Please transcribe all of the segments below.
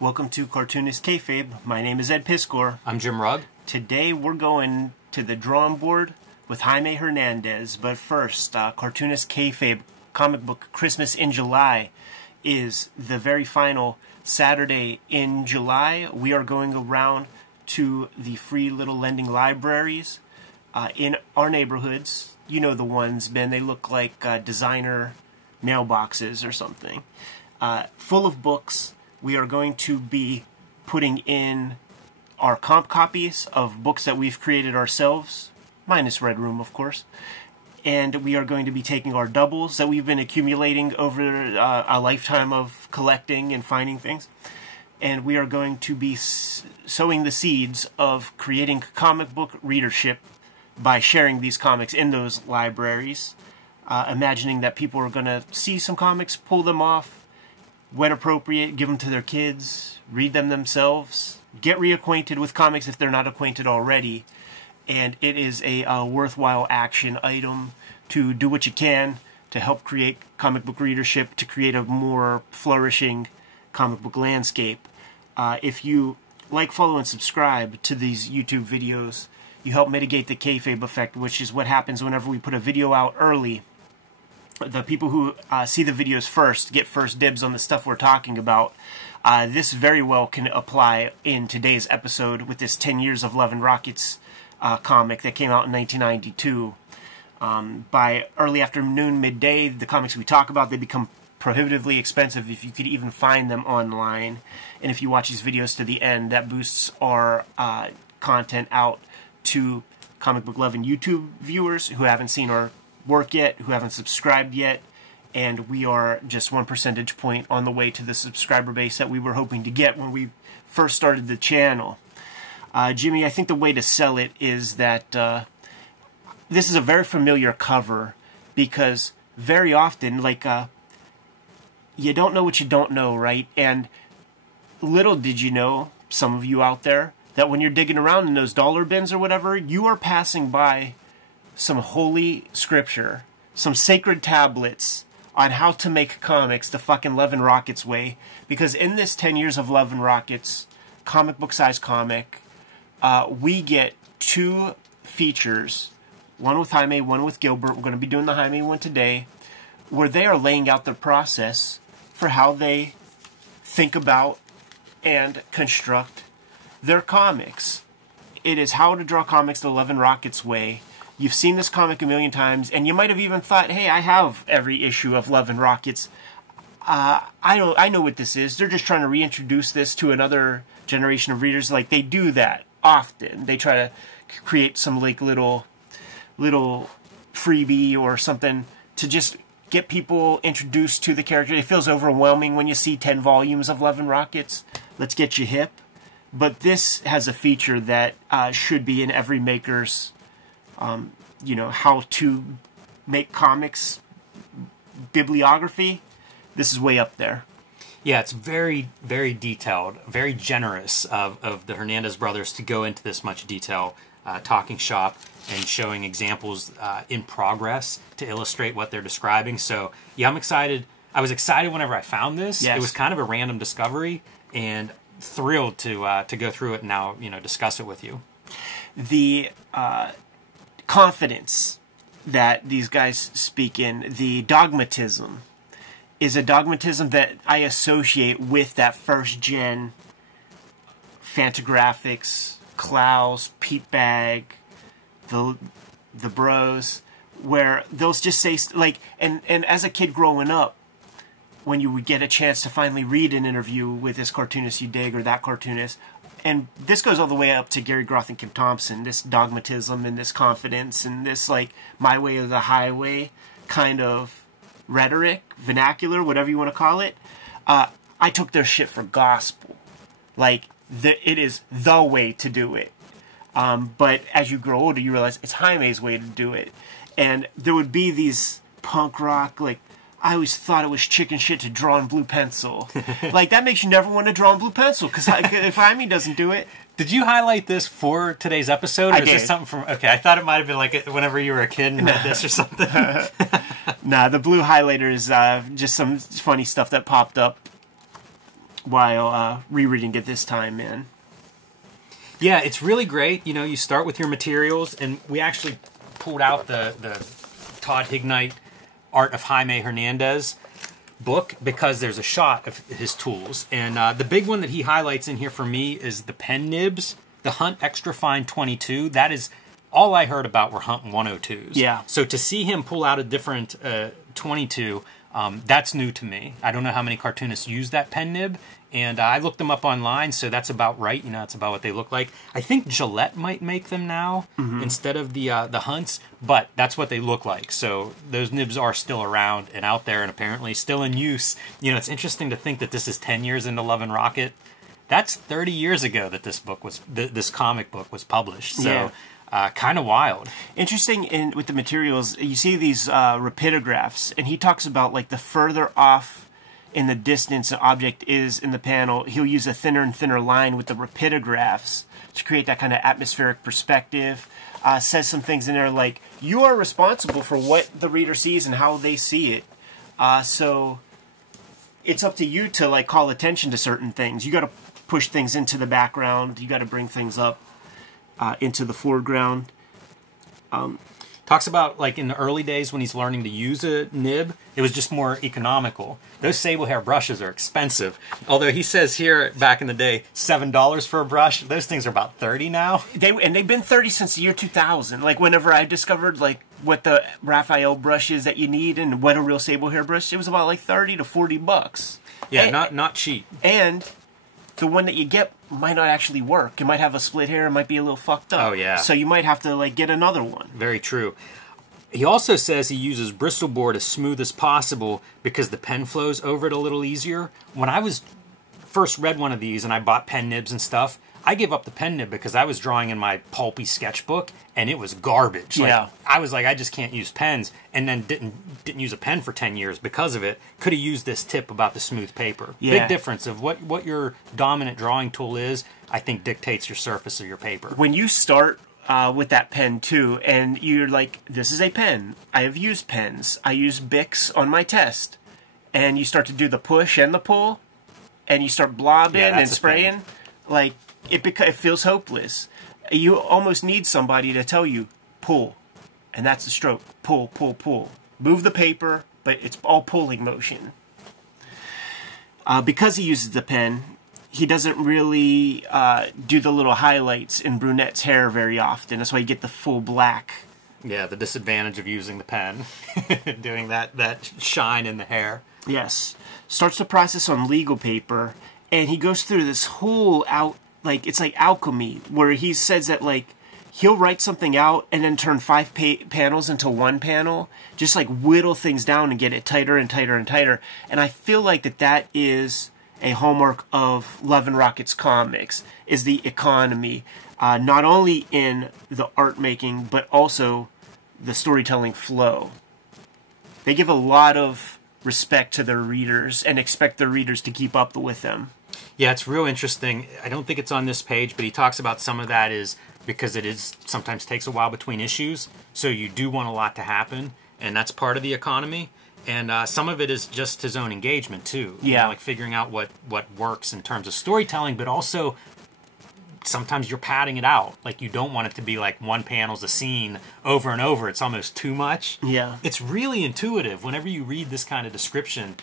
Welcome to Cartoonist Kayfabe. My name is Ed Piscor. I'm Jim Rugg. Today we're going to the drawing board with JAIME Hernandez. But first, Cartoonist Kayfabe comic book Christmas in July is the very final Saturday in July. We are going around to the free little lending libraries in our neighborhoods. You know the ones, Ben. They look like designer mailboxes or something. Full of books. We are going to be putting in our comp copies of books that we've created ourselves, minus Red Room, of course. And we are going to be taking our doubles that we've been accumulating over a lifetime of collecting and finding things. And we are going to be sowing the seeds of creating comic book readership by sharing these comics in those libraries. Imagining that people are going to see some comics, pull them off, when appropriate, give them to their kids, read them themselves, get reacquainted with comics if they're not acquainted already. And it is a worthwhile action item to do what you can to help create comic book readership, to create a more flourishing comic book landscape. If you like, follow, and subscribe to these YouTube videos, you help mitigate the kayfabe effect, which is what happens whenever we put a video out early. The people who see the videos first get first dibs on the stuff we're talking about. This very well can apply in today's episode with this 10 Years of Love and Rockets comic that came out in 1992. By early afternoon, midday, the comics we talk about, they become prohibitively expensive if you could even find them online. And if you watch these videos to the end, that boosts our content out to Comic Book Love and YouTube viewers who haven't seen our work yet, who haven't subscribed yet, and we are just 1 percentage point on the way to the subscriber base that we were hoping to get when we first started the channel. Jimmy, I think the way to sell it is that this is a very familiar cover, because very often, like, you don't know what you don't know, right? And little did you know, some of you out there, that when you're digging around in those dollar bins or whatever, you are passing by some holy scripture, some sacred tablets on how to make comics the fucking Love and Rockets way. Because in this 10 Years of Love and Rockets comic book size comic, we get 2 features, one with Jaime, one with Gilbert. We're going to be doing the Jaime one today, where they are laying out their process for how they think about and construct their comics. It is how to draw comics the Love and Rockets way. You've seen this comic a million times, and you might have even thought, hey, I have every issue of Love and Rockets. I know what this is. They're just trying to reintroduce this to another generation of readers. Like, they do that often. They try to create some, like, little freebie or something to just get people introduced to the character. It feels overwhelming when you see 10 volumes of Love and Rockets. Let's get you hip. But this has a feature that should be in every maker's you know, how to make comics bibliography. This is way up there. Yeah, it's very, very detailed, very generous of the Hernandez brothers to go into this much detail, talking shop and showing examples in progress to illustrate what they're describing. So, yeah, I'm excited. I was excited whenever I found this. Yes. It was kind of a random discovery, and thrilled to go through it and now, you know, discuss it with you. The confidence that these guys speak in, the dogmatism, is a dogmatism that I associate with that first-gen Fantagraphics, Klaus, Pete Bag, the bros, where they'll just say, like, and as a kid growing up, when you would get a chance to finally read an interview with this cartoonist you dig or that cartoonist, and this goes all the way up to Gary Groth and Kim Thompson, this dogmatism and this confidence and this, like, my way or the highway kind of rhetoric, vernacular, whatever you want to call it. I took their shit for gospel. Like, it is the way to do it. But as you grow older, you realize it's Jaime's way to do it. And there would be these punk rock, like, I always thought it was chicken shit to draw in blue pencil. Like, that makes you never want to draw in blue pencil, because if Jaime doesn't do it... Did you highlight this for today's episode? Or I is did. This something from... Okay, I thought it might have been like whenever you were a kid and read this or something. Nah, the blue highlighter is just some funny stuff that popped up while rereading it this time, man. Yeah, it's really great. You know, you start with your materials, and we actually pulled out the Todd Hignite Art of Jaime Hernandez book because there's a shot of his tools. And the big one that he highlights in here for me is the pen nibs, the Hunt Extra Fine 22. That is all I heard about were Hunt 102s. Yeah. So to see him pull out a different 22, that's new to me. I don't know how many cartoonists use that pen nib, and I looked them up online, so that's about right. You know, that's about what they look like. I think Gillette might make them now instead of the Hunts, but that's what they look like. So those nibs are still around and out there, and apparently still in use. You know, it's interesting to think that this is 10 years into Love and Rocket. That's 30 years ago that this comic book was published. So. Yeah. Kind of wild. Interesting with the materials, you see these rapidographs, and he talks about like the further off in the distance an object is in the panel, he'll use a thinner and thinner line with the rapidographs to create that kind of atmospheric perspective. Says some things in there like, you are responsible for what the reader sees and how they see it. So it's up to you to like call attention to certain things. You got to push things into the background. You got to bring things up into the foreground. Talks about like in the early days when he's learning to use a nib, it was just more economical. Those sable hair brushes are expensive. Although he says here back in the day, $7 for a brush. Those things are about 30 now. They've been 30 since the year 2000. Like whenever I discovered like what the Raphael brush is that you need and what a real sable hair brush, it was about like 30 to 40 bucks. Yeah, and, not cheap. And the one that you get might not actually work. It might have a split hair. It might be a little fucked up. Oh, yeah. So you might have to like get another one. Very true. He also says he uses Bristol board as smooth as possible because the pen flows over it a little easier. When I was first read one of these and I bought pen nibs and stuff, I gave up the pen nib because I was drawing in my pulpy sketchbook and it was garbage. Yeah. Like, I was like, I just can't use pens, and then didn't use a pen for 10 years because of it. Could have used this tip about the smooth paper. Yeah. Big difference of what your dominant drawing tool is, I think dictates your surface of your paper. When you start with that pen too, and you're like, this is a pen. I have used pens. I use Bics on my test. And you start to do the push and the pull, and you start blobbing and spraying, like, it feels hopeless. You almost need somebody to tell you, pull. And that's the stroke. Pull, pull, pull. Move the paper, but it's all pulling motion. Because he uses the pen, he doesn't really do the little highlights in Brunette's hair very often. That's why you get the full black. Yeah, the disadvantage of using the pen. Doing that shine in the hair. Yes. Starts the process on legal paper, and he goes through this whole it's like alchemy, where he says that like he'll write something out and then turn 5 panels into 1 panel, just like whittle things down and get it tighter and tighter and tighter. And I feel like that is a hallmark of Love and Rocket's comics, is the economy, not only in the art making but also the storytelling flow. They give a lot of respect to their readers and expect their readers to keep up with them. Yeah, it's real interesting. I don't think it's on this page, but he talks about some of that is because it is sometimes takes a while between issues, so you do want a lot to happen, and that's part of the economy. And some of it is just his own engagement too. Yeah, you know, like figuring out what works in terms of storytelling, but also sometimes you're padding it out. Like you don't want it to be like 1 panel's a scene over and over. It's almost too much. Yeah, it's really intuitive. Whenever you read this kind of description,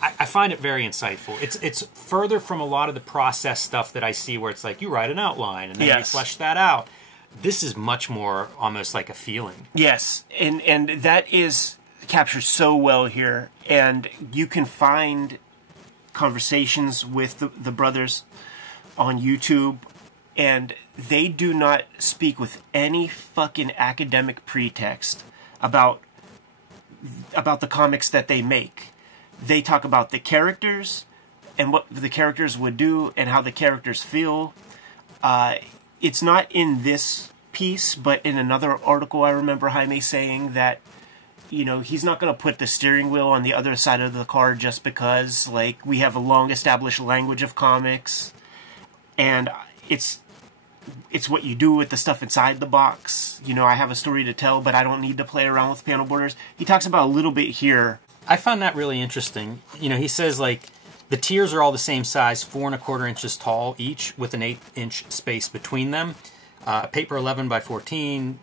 I find it very insightful. It's further from a lot of the process stuff that I see where it's like you write an outline and then you flesh that out. This is much more almost like a feeling. Yes, and that is captured so well here. And you can find conversations with the brothers on YouTube, and they do not speak with any fucking academic pretext about the comics that they make. They talk about the characters and what the characters would do and how the characters feel. It's not in this piece, but in another article I remember Jaime saying that, you know, he's not going to put the steering wheel on the other side of the car just because, like, we have a long-established language of comics, and it's what you do with the stuff inside the box. You know, I have a story to tell, but I don't need to play around with panel borders. He talks about a little bit here. I found that really interesting. You know, he says, like, The tiers are all the same size, 4 1/4 inches tall each, with an 1/8 space between them. Paper 11 by 14,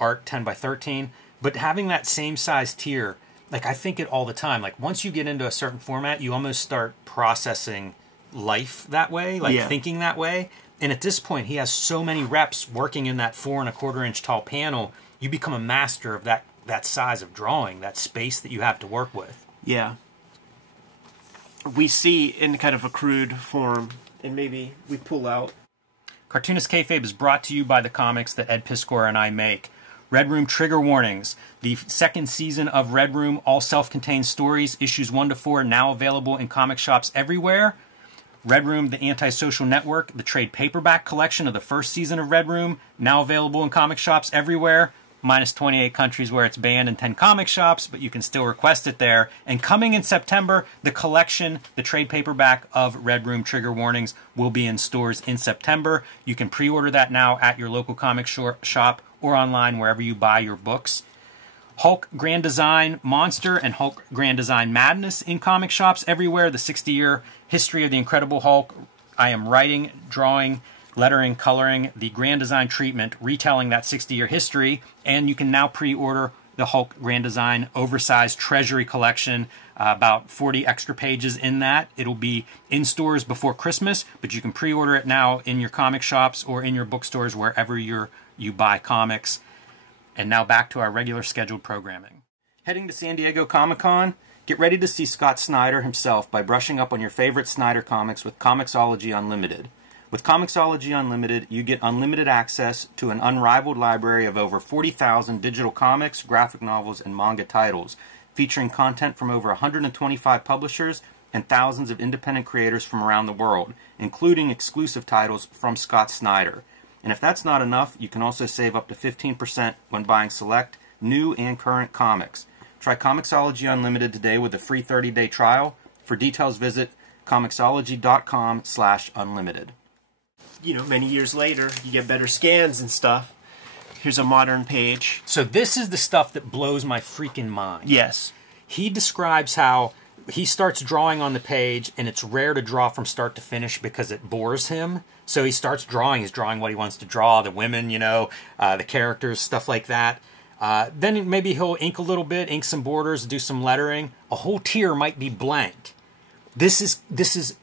art 10 by 13. But having that same size tier, like I think it all the time. Like once you get into a certain format, you almost start processing life that way, like thinking that way. And at this point, he has so many reps working in that 4 1/4 inch tall panel. You become a master of that size of drawing, that space that you have to work with. Yeah. We see in kind of a crude form, and maybe we pull out. Cartoonist Kayfabe is brought to you by the comics that Ed Piskor and I make. Red Room Trigger Warnings. The second season of Red Room, all self-contained stories, issues 1 to 4, now available in comic shops everywhere. Red Room, the Antisocial Network, the trade paperback collection of the first season of Red Room, now available in comic shops everywhere. Minus 28 countries where it's banned and 10 comic shops, but you can still request it there. And coming in September, the collection, the trade paperback of Red Room Trigger Warnings will be in stores in September. You can pre-order that now at your local comic shop or online wherever you buy your books. Hulk Grand Design Monster and Hulk Grand Design Madness in comic shops everywhere. The 60-year history of the Incredible Hulk. I am writing, drawing, lettering, coloring the Grand Design treatment, retelling that 60-year history, and you can now pre-order the Hulk Grand Design Oversized Treasury Collection, about 40 extra pages in that. It'll be in stores before Christmas, but you can pre-order it now in your comic shops or in your bookstores, wherever you buy comics. And now back to our regular scheduled programming. Heading to San Diego Comic-Con? Get ready to see Scott Snyder himself by brushing up on your favorite Snyder comics with Comixology Unlimited. With Comixology Unlimited, you get unlimited access to an unrivaled library of over 40,000 digital comics, graphic novels, and manga titles, featuring content from over 125 publishers and thousands of independent creators from around the world, including exclusive titles from Scott Snyder. And if that's not enough, you can also save up to 15% when buying select, new, and current comics. Try Comixology Unlimited today with a free 30-day trial. For details, visit Comixology.com/unlimited. You know, many years later, you get better scans and stuff. Here's a modern page. So this is the stuff that blows my freaking mind. Yes. He describes how he starts drawing on the page, and it's rare to draw from start to finish because it bores him. So he starts drawing. He's drawing what he wants to draw, the women, you know, the characters, stuff like that. Then maybe he'll ink a little bit, ink some borders, do some lettering. A whole tier might be blank. This is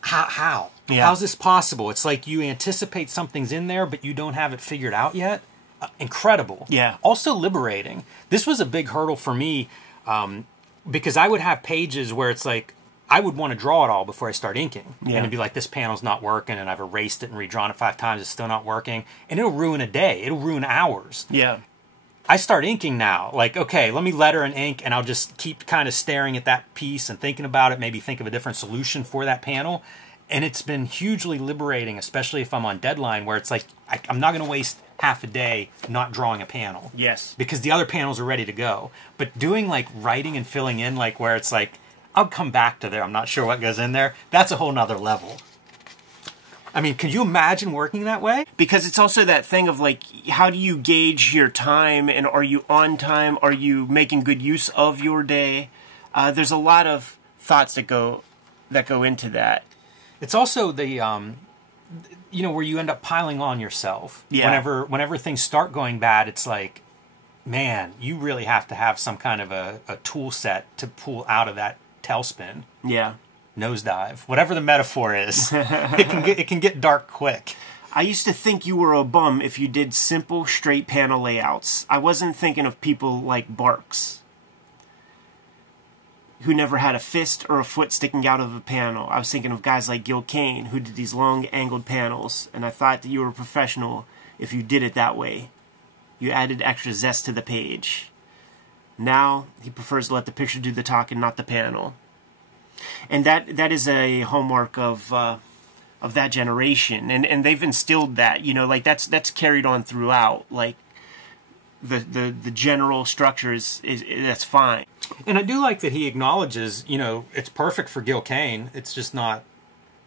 how? Yeah. How's this possible? It's like you anticipate something's in there, but you don't have it figured out yet. Incredible. Yeah. Also liberating. This was a big hurdle for me because I would have pages where it's like, I would want to draw it all before I start inking. Yeah. And it'd be like, this panel's not working, and I've erased it and redrawn it 5 times, it's still not working. And it'll ruin a day. It'll ruin hours. Yeah. I start inking now. Like, okay, let me letter and ink, and I'll just keep kind of staring at that piece and thinking about it, maybe think of a different solution for that panel. And it's been hugely liberating, especially if I'm on deadline, where it's like, I'm not going to waste half a day not drawing a panel. Yes. Because the other panels are ready to go. But doing like writing and filling in, like where it's like, I'll come back to there, I'm not sure what goes in there, that's a whole nother level. I mean, can you imagine working that way? Because it's also that thing of like, how do you gauge your time, and are you on time? Are you making good use of your day? There's a lot of thoughts that go into that. It's also the, you know, where you end up piling on yourself. Yeah. Whenever things start going bad, it's like, man, you really have to have some kind of a tool set to pull out of that tailspin. Yeah. Nosedive. Whatever the metaphor is. it can get dark quick. I used to think you were a bum if you did simple, straight panel layouts. I wasn't thinking of people like Barks, who never had a fist or a foot sticking out of a panel. I was thinking of guys like Gil Kane, who did these long, angled panels, and I thought that you were a professional if you did it that way. You added extra zest to the page. Now, he prefers to let the picture do the talking, not the panel. And that is a hallmark of that generation, and they've instilled that, you know, like that's carried on throughout, like the general structure is that's fine. And I do like that he acknowledges, you know, it's perfect for Gil Kane, it's just not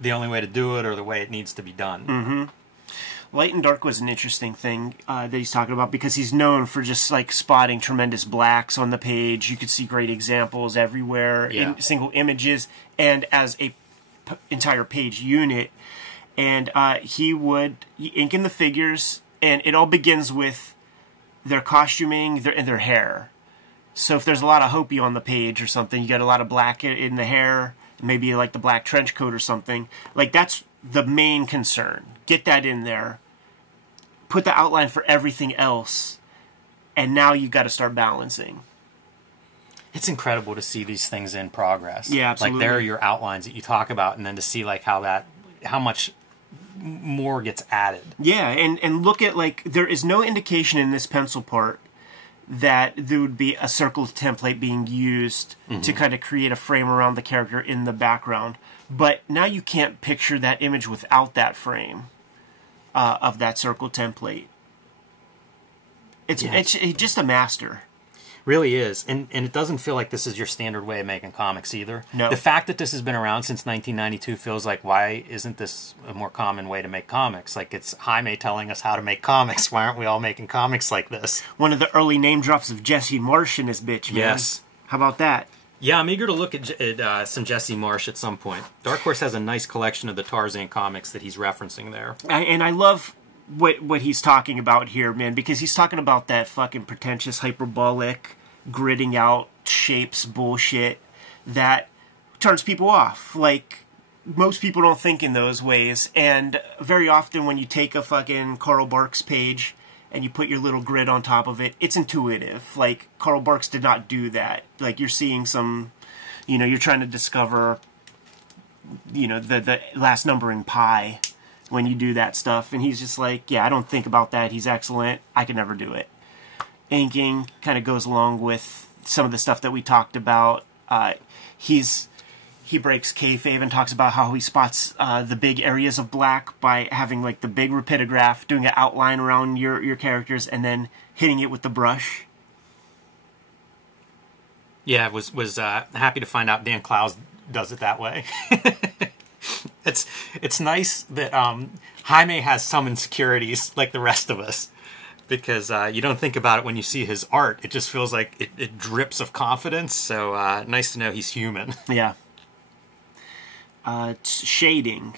the only way to do it or the way it needs to be done. Mm-hmm. Light and dark was an interesting thing that he's talking about, because he's known for just like spotting tremendous blacks on the page. You could see great examples everywhere in single images and as a entire page unit. And he would ink in the figures, and it all begins with their costuming and their hair. So if there's a lot of Hopi on the page or something, you got a lot of black in the hair, maybe like the black trench coat or something. Like, that's the main concern. Get that in there. Put the outline for everything else, and now you've got to start balancing. It's incredible to see these things in progress. Yeah, absolutely. Like, there are your outlines that you talk about, and then to see like how much more gets added. Yeah, and look at, like, there is no indication in this pencil part that there would be a circle template being used to kind of create a frame around the character in the background. But now you can't picture that image without that frame of that circle template. It's just a master. Really is. And it doesn't feel like this is your standard way of making comics either. No. The fact that this has been around since 1992 feels like, why isn't this a more common way to make comics? Like, it's Jaime telling us how to make comics. Why aren't we all making comics like this? One of the early name drops of Jesse Marsh in this bitch, man. Yes. How about that? Yeah, I'm eager to look at some Jesse Marsh at some point. Dark Horse has a nice collection of the Tarzan comics that he's referencing there. And I love what he's talking about here, man, because he's talking about that fucking pretentious, hyperbolic, gridding out shapes bullshit that turns people off. Like, most people don't think in those ways, and very often when you take a fucking Carl Barks page and you put your little grid on top of it, it's intuitive. Like, Carl Barks did not do that. Like, you're seeing some, you know, you're trying to discover, you know, the last number in pi when you do that stuff. And he's just like, yeah, I don't think about that. He's excellent. I could never do it. Inking kind of goes along with some of the stuff that we talked about. He breaks kayfabe and talks about how he spots the big areas of black by having like the big rapidograph, doing an outline around your characters, and then hitting it with the brush. Yeah, was happy to find out Dan Clowes does it that way. It's nice that Jaime has some insecurities like the rest of us, because you don't think about it when you see his art. It just feels like it drips of confidence. So nice to know he's human. Yeah. Shading.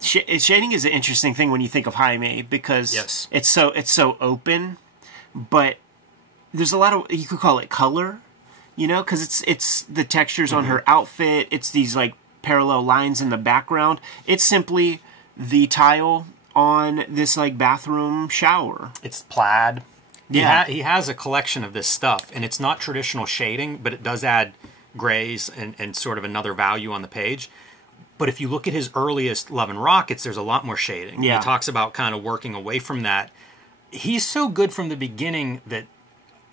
Shading is an interesting thing when you think of Jaime, because it's so open, but there's a lot of, you could call it color, you know, because it's the textures on her outfit. It's these like parallel lines in the background. It's simply the tile on this like bathroom shower. It's plaid. Yeah, he has a collection of this stuff, and it's not traditional shading, but it does add grays and sort of another value on the page. But if you look at his earliest Love and Rockets, there's a lot more shading. Yeah. He talks about kind of working away from that. He's so good from the beginning that,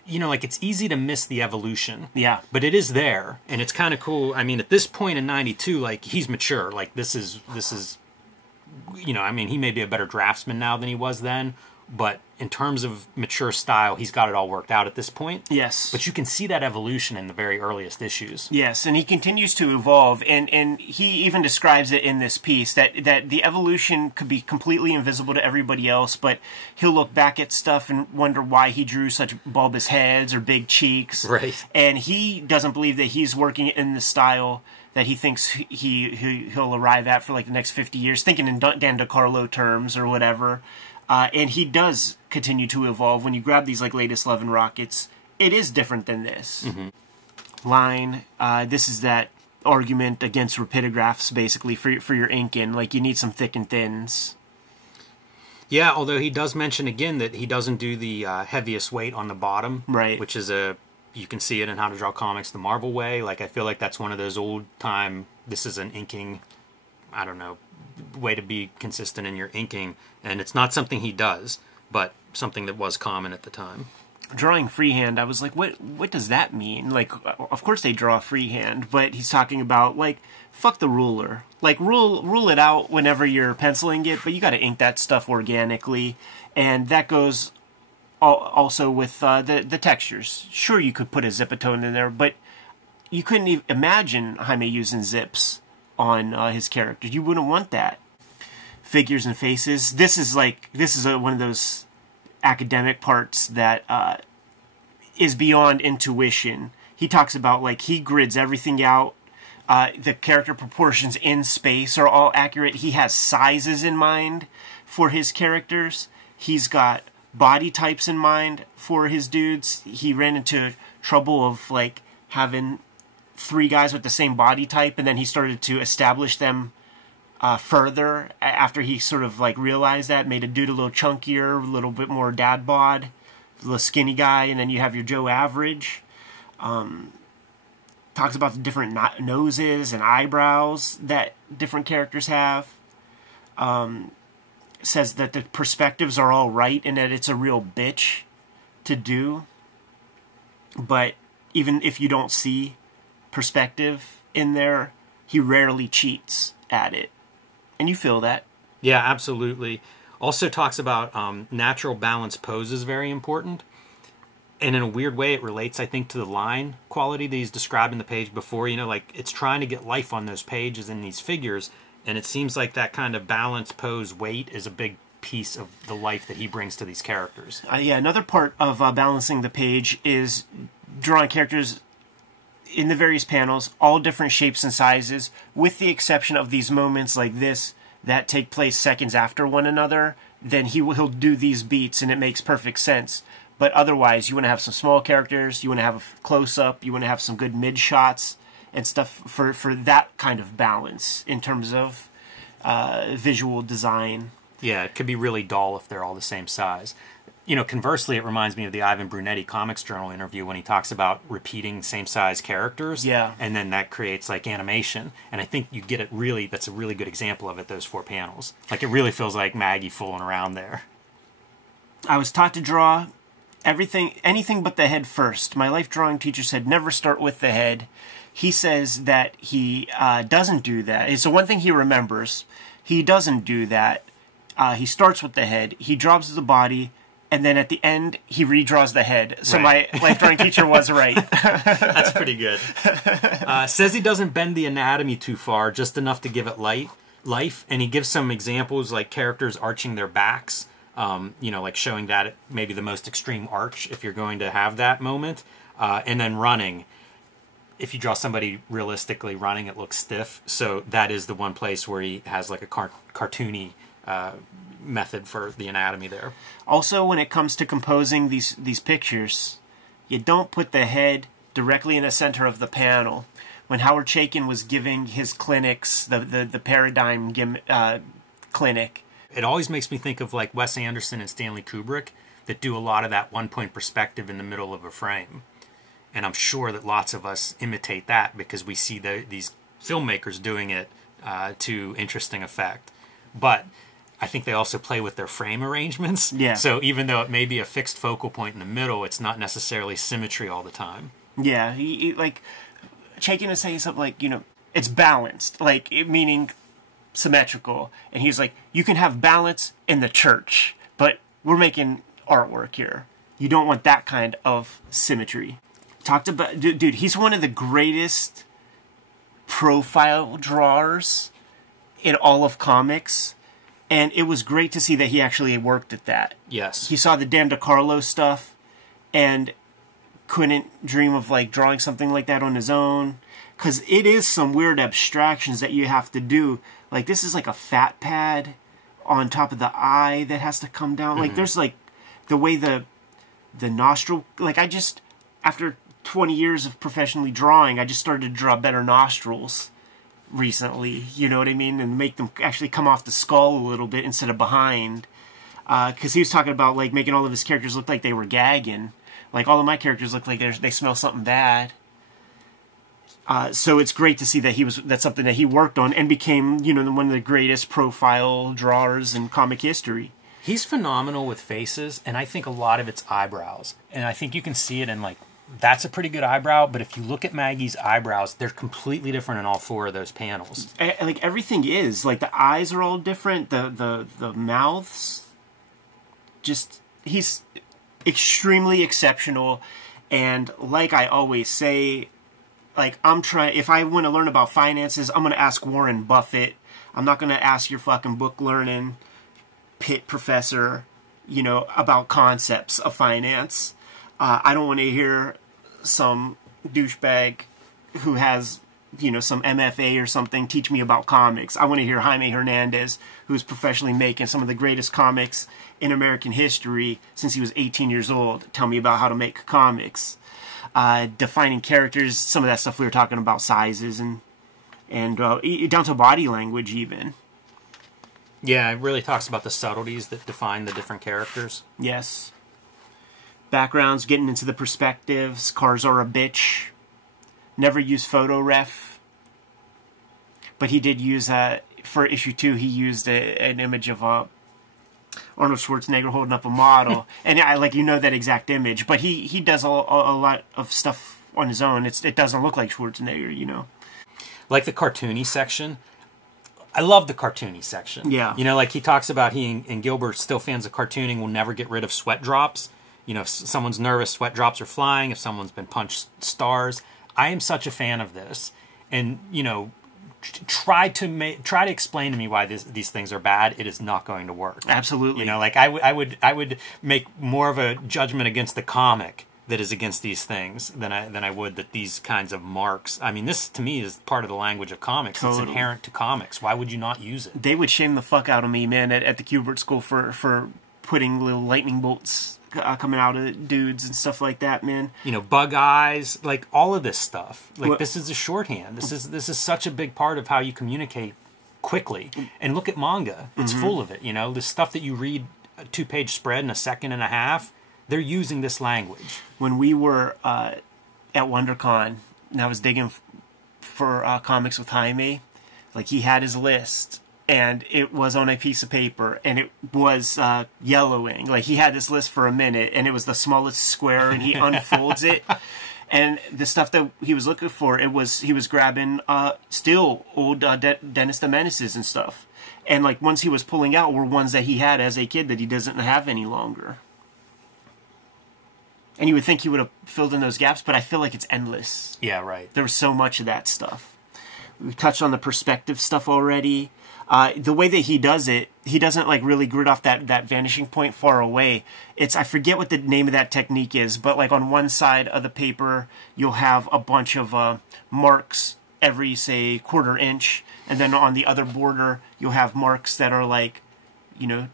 you know, like, it's easy to miss the evolution. Yeah. But it is there, and it's kind of cool. I mean, at this point in 92, like, he's mature. Like, this is, you know, I mean, he may be a better draftsman now than he was then, but in terms of mature style, he's got it all worked out at this point. Yes. But you can see that evolution in the very earliest issues. Yes, and he continues to evolve, and he even describes it in this piece, that the evolution could be completely invisible to everybody else, but he'll look back at stuff and wonder why he drew such bulbous heads or big cheeks. Right. And he doesn't believe that he's working in the style that he thinks he'll arrive at for like the next 50 years, thinking in Dan DeCarlo terms or whatever. And he does continue to evolve. When you grab these like latest Love and Rockets, it is different than this. Line, this is that argument against rapidographs, basically, for your inking. Like, you need some thick and thins. Yeah, although he does mention again that he doesn't do the heaviest weight on the bottom. Right. Which is you can see it in How to Draw Comics the Marvel way. Like, I feel like that's one of those old time, this is an inking, I don't know, way to be consistent in your inking, and it's not something he does, but something that was common at the time. Drawing freehand, I was like, what does that mean? Like, of course they draw freehand, but he's talking about, like, fuck the ruler. Like, rule it out whenever you're penciling it, but you got to ink that stuff organically, and that goes also with the textures. Sure, you could put a zipatone in there, but you couldn't even imagine Jaime using zips on his characters. You wouldn't want that. figures and faces. This is one of those academic parts that is beyond intuition. He talks about, like, he grids everything out. The character proportions in space are all accurate. He has sizes in mind for his characters. He's got body types in mind for his dudes. He ran into trouble of, like, having 3 guys with the same body type, and then he started to establish them further after he sort of, like, realized that, made a dude a little chunkier, a little bit more dad bod, a little skinny guy, and then you have your Joe Average. Talks about the different noses and eyebrows that different characters have. Says that the perspectives are all right and that it's a real bitch to do. But even if you don't see perspective in there, he rarely cheats at it. And you feel that. Yeah, absolutely. Also talks about natural balance pose is very important. And in a weird way, it relates, I think, to the line quality that he's described in the page before. You know, like, it's trying to get life on those pages and these figures. And it seems like that kind of balance, pose, weight is a big piece of the life that he brings to these characters. Yeah, another part of balancing the page is drawing characters in the various panels, all different shapes and sizes, with the exception of these moments like this that take place seconds after one another. Then he'll do these beats and it makes perfect sense. But otherwise, you want to have some small characters, you want to have a close-up, you want to have some good mid-shots and stuff for that kind of balance in terms of visual design. Yeah, it could be really dull if they're all the same size. You know, conversely, it reminds me of the Ivan Brunetti Comics Journal interview when he talks about repeating same-size characters. Yeah. And then that creates, like, animation. And I think you get it really, that's a really good example of it, those 4 panels. Like, it really feels like Maggie fooling around there. I was taught to draw anything but the head first. My life drawing teacher said never start with the head. He says that he doesn't do that. It's the one thing he remembers. He doesn't do that. He starts with the head. He draws the body, and then at the end, he redraws the head. So right. My life drawing teacher was right. That's pretty good. Says he doesn't bend the anatomy too far, just enough to give it life. And he gives some examples, like characters arching their backs. You know, like showing that maybe the most extreme arch if you're going to have that moment. And then running. If you draw somebody realistically running, it looks stiff. So that is the one place where he has like a cartoony method for the anatomy there. Also, when it comes to composing these pictures, you don't put the head directly in the center of the panel. When Howard Chaykin was giving his clinics, the Paradigm clinic, it always makes me think of like Wes Anderson and Stanley Kubrick that do a lot of that one-point perspective in the middle of a frame. And I'm sure that lots of us imitate that because we see these filmmakers doing it to interesting effect. But I think they also play with their frame arrangements. Yeah. So even though it may be a fixed focal point in the middle, it's not necessarily symmetry all the time. Yeah, he like Chaykin is saying something like, you know, it's balanced, like meaning symmetrical. And he's like, you can have balance in the church, but we're making artwork here. You don't want that kind of symmetry. Talked about, dude, he's one of the greatest profile drawers in all of comics. And it was great to see that he actually worked at that. Yes. He saw the Dan DeCarlo stuff and couldn't dream of like drawing something like that on his own. Because it is some weird abstractions that you have to do. Like this is like a fat pad on top of the eye that has to come down. Mm-hmm. Like there's like the way the nostril, like I just, after 20 years of professionally drawing, I just started to draw better nostrils recently, you know what I mean, and make them actually come off the skull a little bit instead of behind, because he was talking about like making all of his characters look like they were gagging. Like all of my characters look like they smell something bad. So it's great to see that that's something that he worked on and became, you know, one of the greatest profile drawers in comic history. He's phenomenal with faces, and I think a lot of it's eyebrows, and I think you can see it in like, that's a pretty good eyebrow, but if you look at Maggie's eyebrows, they're completely different in all 4 of those panels. Like everything is. Like the eyes are all different, the mouths. Just, he's extremely exceptional, and like I always say, like if I want to learn about finances, I'm going to ask Warren Buffett I'm not going to ask your fucking book learning pit professor, you know, about concepts of finance. I don't want to hear some douchebag who has, you know, some MFA or something teach me about comics. I want to hear Jaime Hernandez, who's professionally making some of the greatest comics in American history since he was 18 years old, tell me about how to make comics. Defining characters, some of that stuff we were talking about, sizes and down to body language even. Yeah, it really talks about the subtleties that define the different characters. Yes. Backgrounds, getting into the perspectives. Cars are a bitch. Never use photo ref. But he did use, for issue 2, he used an image of Arnold Schwarzenegger holding up a model. And I like, you know that exact image. But he does a lot of stuff on his own. It doesn't look like Schwarzenegger, you know. Like the cartoony section. I love the cartoony section. Yeah. You know, like he talks about he and Gilbert, still fans of cartooning, will never get rid of sweat drops. You know, if someone's nervous, sweat drops are flying. If someone's been punched, stars. I am such a fan of this. And, you know, try to explain to me why these things are bad. It is not going to work. Absolutely. You know, like I would make more of a judgment against the comic that is against these things than I would that these kinds of marks. I mean, this to me is part of the language of comics. Totally. It's inherent to comics. Why would you not use it? They would shame the fuck out of me, man, at the Kubert School for putting little lightning bolts coming out of dudes and stuff like that, man. You know, bug eyes, like all of this stuff. Like this is a shorthand. This is such a big part of how you communicate quickly. And look at manga. It's full of it. You know, the stuff that you read a 2-page spread in a second and a half. They're using this language. When we were at WonderCon, and I was digging for comics with Jaime, like he had his list, and it was on a piece of paper, and it was yellowing. Like he had this list for a minute, and it was the smallest square, and he unfolds it, and the stuff that he was looking for, he was grabbing still old Dennis the Menaces and stuff, and like ones he was pulling out were ones that he had as a kid that he doesn't have any longer. And you would think he would have filled in those gaps, but I feel like it's endless. Yeah, right. There was so much of that stuff. We touched on the perspective stuff already. The way that he does it, he doesn't like really grid off that vanishing point far away. I forget what the name of that technique is, but like on one side of the paper, you'll have a bunch of marks every, say, 1/4 inch. And then on the other border, you'll have marks that are like, you know,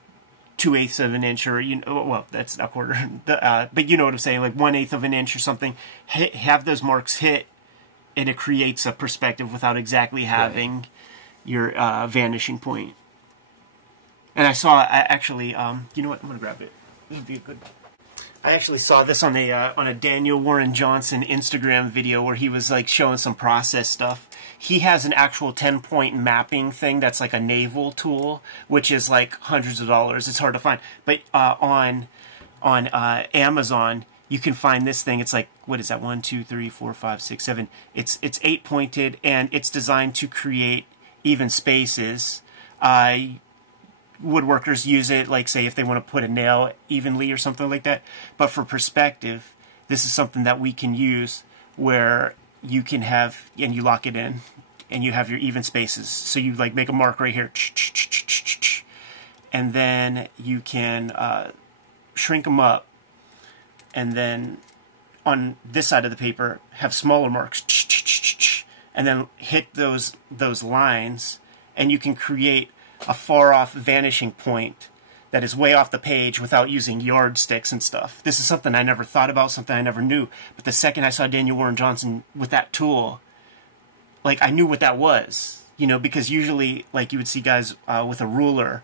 2/8 of an inch, or, you know, well, that's not 1/4, but you know what I'm saying, like 1/8 of an inch or something. Have those marks hit, and it creates a perspective without exactly having your vanishing point. And I saw, actually, you know what, I'm gonna grab it. This would be a good. I actually saw this on a Daniel Warren Johnson Instagram video where he was like showing some process stuff. He has an actual 10-point mapping thing that's like a naval tool, which is like hundreds of dollars. It's hard to find, but on Amazon you can find this thing. It's like, what is that? 1, 2, 3, 4, 5, 6, 7. It's 8-pointed, and it's designed to create even spaces. Woodworkers use it, like say if they want to put a nail evenly or something like that. But for perspective, this is something that we can use where you can have, and you lock it in, and you have your even spaces. So you like make a mark right here, and then you can shrink them up, and then on this side of the paper have smaller marks, and then hit those lines, and you can create a far-off vanishing point that is way off the page without using yardsticks and stuff. This is something I never thought about, something I never knew. But the second I saw Daniel Warren Johnson with that tool, like I knew what that was. You know, because usually like you would see guys with a ruler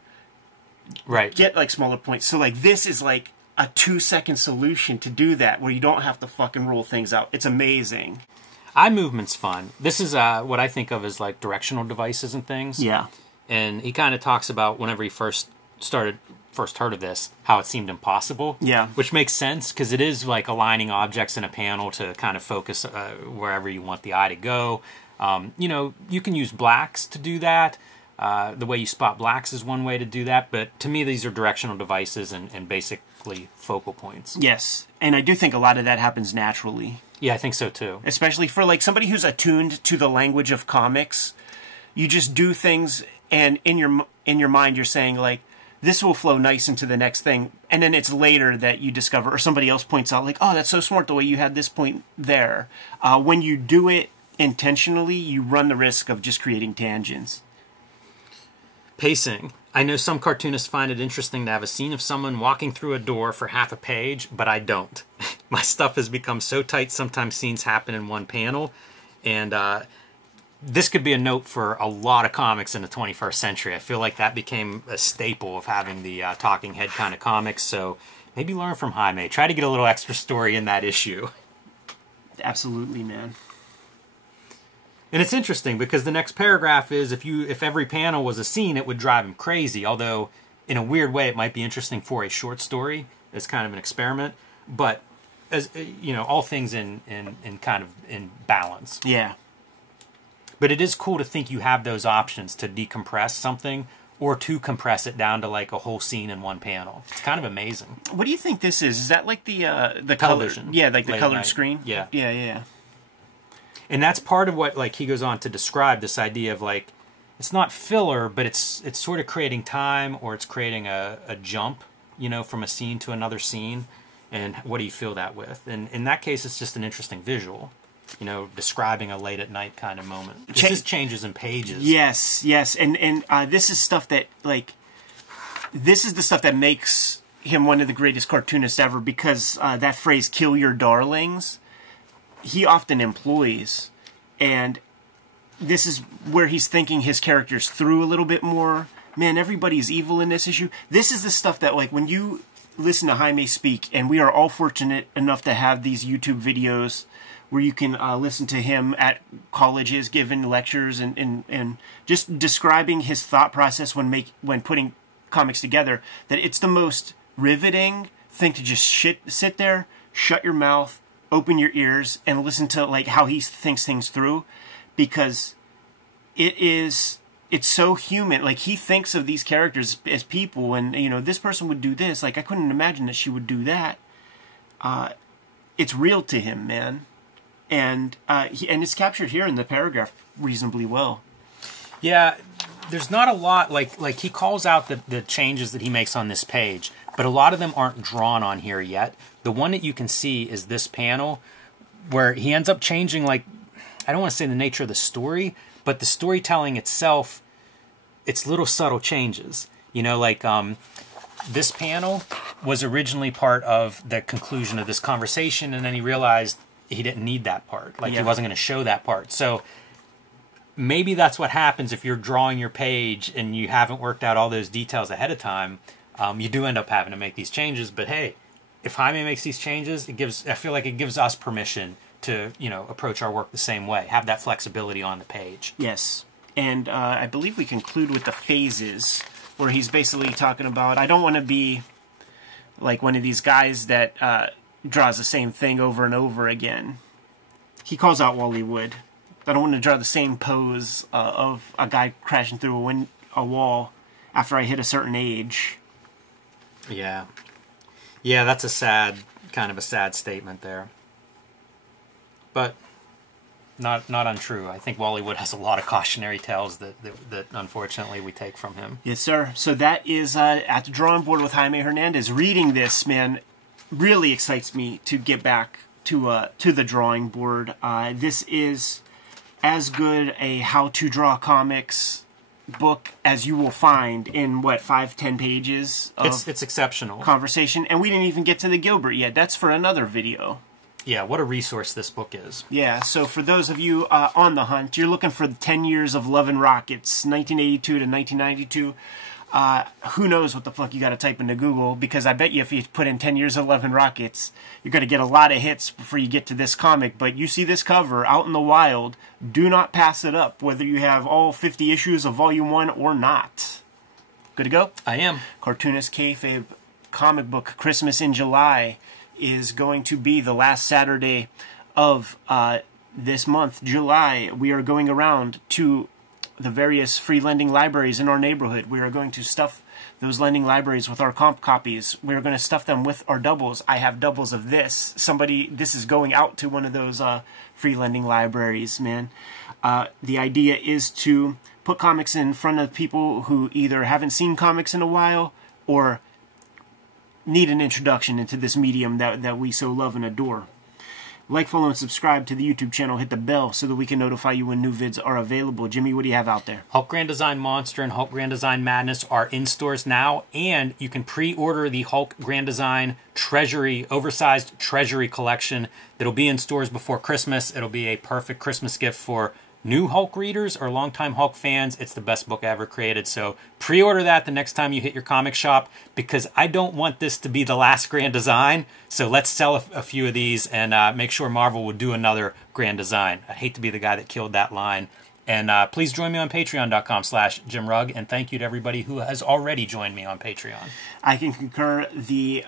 get like smaller points. So like this is like a 2-second solution to do that where you don't have to fucking roll things out. It's amazing. Eye movement's fun. This is what I think of as like directional devices and things. Yeah. And he kind of talks about whenever he first heard of this, how it seemed impossible. Yeah. Which makes sense, because it is like aligning objects in a panel to kind of focus wherever you want the eye to go. You know, you can use blacks to do that. The way you spot blacks is one way to do that. But to me, these are directional devices and basically focal points. Yes. And I do think a lot of that happens naturally. Yeah, I think so too. Especially for like somebody who's attuned to the language of comics. You just do things and in your mind you're saying like, this will flow nice into the next thing, and then it's later that you discover, or somebody else points out like, oh, that's so smart the way you had this point there. When you do it intentionally, you run the risk of just creating tangents. Pacing. I know some cartoonists find it interesting to have a scene of someone walking through a door for half a page, but I don't. My stuff has become so tight, sometimes scenes happen in one panel, and this could be a note for a lot of comics in the 21st century. I feel like that became a staple of having the talking head kind of comics, so maybe learn from Jaime. Try to get a little extra story in that issue. Absolutely, man. And it's interesting because the next paragraph is if every panel was a scene, it would drive him crazy. Although, in a weird way, it might be interesting for a short story as kind of an experiment. But as you know, all things in kind of in balance. Yeah. But it is cool to think you have those options to decompress something or to compress it down to like a whole scene in one panel. It's kind of amazing. What do you think this is? Is that like the television? Color, yeah, like the colored screen. Yeah. Yeah. And that's part of what like he goes on to describe, this idea of like, it's not filler, but it's sort of creating time, or it's creating a jump, you know, from a scene to another scene. And what do you fill that with? And in that case, it's just an interesting visual, you know, describing a late at night kind of moment. This just changes in pages. Yes. And this is stuff that like, this is the stuff that makes him one of the greatest cartoonists ever, because that phrase "kill your darlings" he often employs, and this is where he's thinking his characters through a little bit more. Man, everybody's evil in this issue. This is the stuff that, like, when you listen to Jaime speak, and we are all fortunate enough to have these YouTube videos where you can listen to him at colleges giving lectures and just describing his thought process when putting comics together, that it's the most riveting thing to just sit there, shut your mouth, open your ears, and listen to like how he thinks things through, because it's so human. Like, he thinks of these characters as people, and you know, this person would do this. Like, I couldn't imagine that she would do that. It's real to him, man, and it's captured here in the paragraph reasonably well. Yeah, there's not a lot like he calls out the changes that he makes on this page, but a lot of them aren't drawn on here yet. The one that you can see is this panel where he ends up changing, like, I don't want to say the nature of the story, but the storytelling itself, it's little subtle changes. You know, like this panel was originally part of the conclusion of this conversation, and then he realized he didn't need that part. Like, he wasn't going to show that part. So maybe that's what happens if you're drawing your page and you haven't worked out all those details ahead of time. You do end up having to make these changes, but hey, if Jaime makes these changes, I feel like it gives us permission to, you know, approach our work the same way, have that flexibility on the page. Yes, and I believe we conclude with the phases, where he's basically talking about, I don't want to be like one of these guys that draws the same thing over and over again. He calls out Wally Wood. I don't want to draw the same pose of a guy crashing through a wall after I hit a certain age. Yeah, that's a sad statement there, but not untrue. I think Wally Wood has a lot of cautionary tales that unfortunately we take from him. Yes, sir. So that is At the Drawing Board with Jaime Hernandez. Reading this, man, really excites me to get back to the drawing board. This is as good a how to draw comics book as you will find in 5-10 pages of it's exceptional conversation, and we didn't even get to the Gilbert yet. That's for another video. Yeah, what a resource this book is. Yeah, so for those of you on the hunt, you're looking for the 10 years of Love and Rockets, 1982 to 1992. Who knows what the fuck you got to type into Google, because I bet you if you put in 10 years of Love and Rockets, you're going to get a lot of hits before you get to this comic. But you see this cover out in the wild, do not pass it up, whether you have all 50 issues of Volume 1 or not. Good to go? I am. Cartoonist Kayfabe comic book Christmas in July is going to be the last Saturday of this month, July. We are going around to the various free lending libraries in our neighborhood. We are going to stuff those lending libraries with our comp copies. We are going to stuff them with our doubles. I have doubles of this. This is going out to one of those free lending libraries, man. The idea is to put comics in front of people who either haven't seen comics in a while or need an introduction into this medium that we so love and adore. Like, follow, and subscribe to the YouTube channel. Hit the bell so that we can notify you when new vids are available. Jimmy, what do you have out there? Hulk Grand Design Monster and Hulk Grand Design Madness are in stores now, and you can pre-order the Hulk Grand Design Treasury, oversized Treasury collection that'll be in stores before Christmas. It'll be a perfect Christmas gift for new Hulk readers or longtime Hulk fans. It's the best book ever created, so pre-order that the next time you hit your comic shop, because I don't want this to be the last Grand Design. So let's sell a few of these and make sure Marvel will do another Grand Design. I'd hate to be the guy that killed that line. And please join me on patreon.com/JimRugg, and thank you to everybody who has already joined me on Patreon. I can concur. The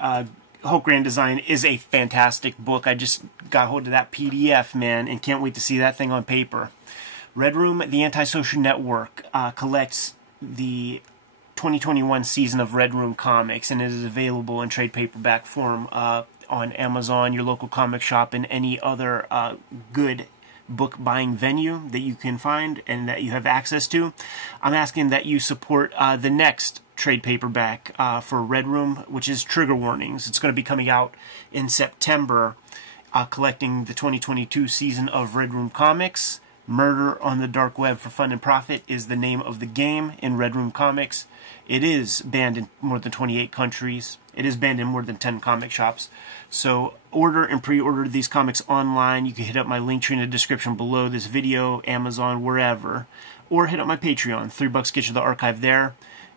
Hulk Grand Design is a fantastic book. I just got hold of that PDF, man, and can't wait to see that thing on paper. Red Room, the Antisocial Network, collects the 2021 season of Red Room comics, and it is available in trade paperback form on Amazon, your local comic shop, and any other good book buying venue that you can find and that you have access to. I'm asking that you support the next trade paperback for Red Room, which is Trigger Warnings. It's going to be coming out in September, collecting the 2022 season of Red Room comics. Murder on the Dark Web for Fun and Profit is the name of the game in Red Room Comics. It is banned in more than 28 countries. It is banned in more than 10 comic shops. So order and pre-order these comics online. You can hit up my link tree in the description below this video, Amazon, wherever. Or hit up my Patreon. $3 gets you the archive there.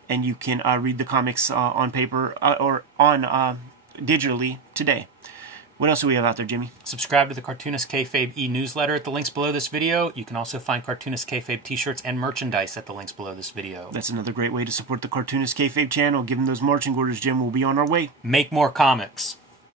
And you can read the comics on paper or on digitally today. What else do we have out there, Jimmy? Subscribe to the Cartoonist Kayfabe e-newsletter at the links below this video. You can also find Cartoonist Kayfabe t-shirts and merchandise at the links below this video. That's another great way to support the Cartoonist Kayfabe channel. Give them those marching orders, Jim. We'll be on our way. Make more comics.